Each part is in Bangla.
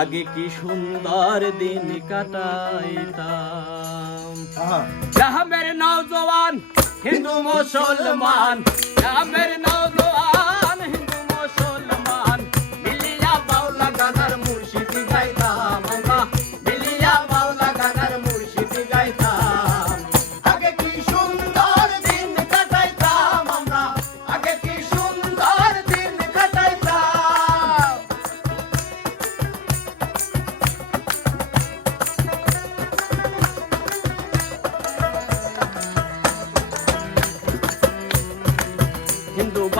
আগে কি সুন্দর দিন কাটাইতাম? যাহা মেরে নওজওয়ান হিন্দু মুসলমান। যাহা নৌজওয়ান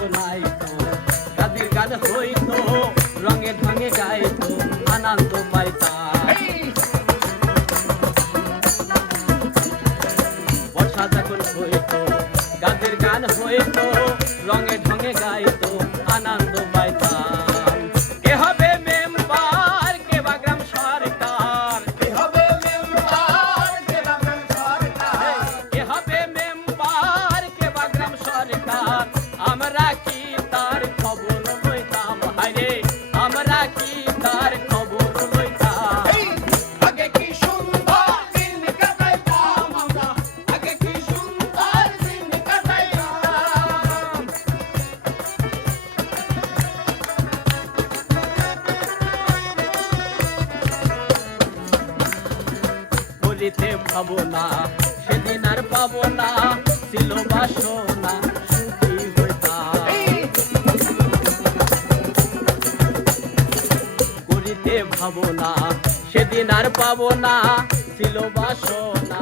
বসা নাই তো রঙে ঢঙে গাইতো, আনন্দ পাইতাম। বর্ষা যখন হইতো, গাদের গান হইতো, রঙে বলিতে পাবো না সেদিন আর পাবো না ছিল বাসনা ভাবো না সেদিন আর পাবো না ছিল বাসনা